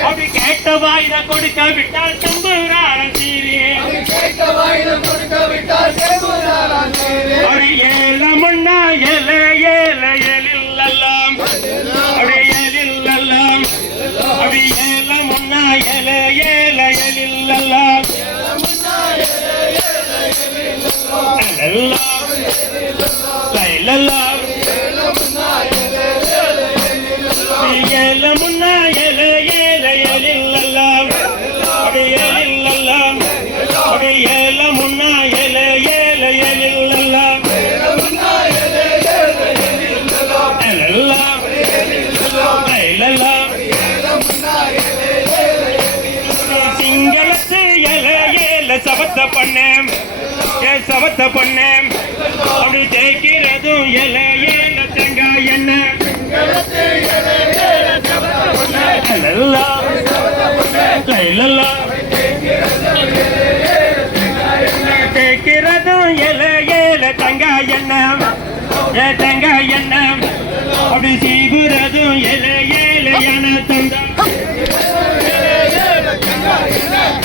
அப்படி கேட்ட வாயில கொடுக்க விட்டால் தம்புராரம் சீரி அப்படி ஏல முன்னா ஏல ஏல எலில்லாம் அப்படி எலில்லாம் அப்படி ஏல முன்னா ஏல ஏல எலில்லாம் லைலல்லாம் ஏல முன்னா ஏல ஏல எலில்லாம் அப்படி எலில்லாம் அப்படி ஏல முன்னா ஏல ஏல எலில்லாம் லைலல்லாம் சிங்களத்து ஏல ஏல சபத்த பண்ணேன் சபத்த பண்ணேன் அப்படி தேய்க்கிறதும் ஏல ஏல தேங்காய் எண்ணெய் தேய்க்கிறதும் ஏல ஏல தேங்காய் எண்ணெய் தேங்காய் எண்ணெய் அப்படி சீவுறதும் ஏல ஏல என தந்தா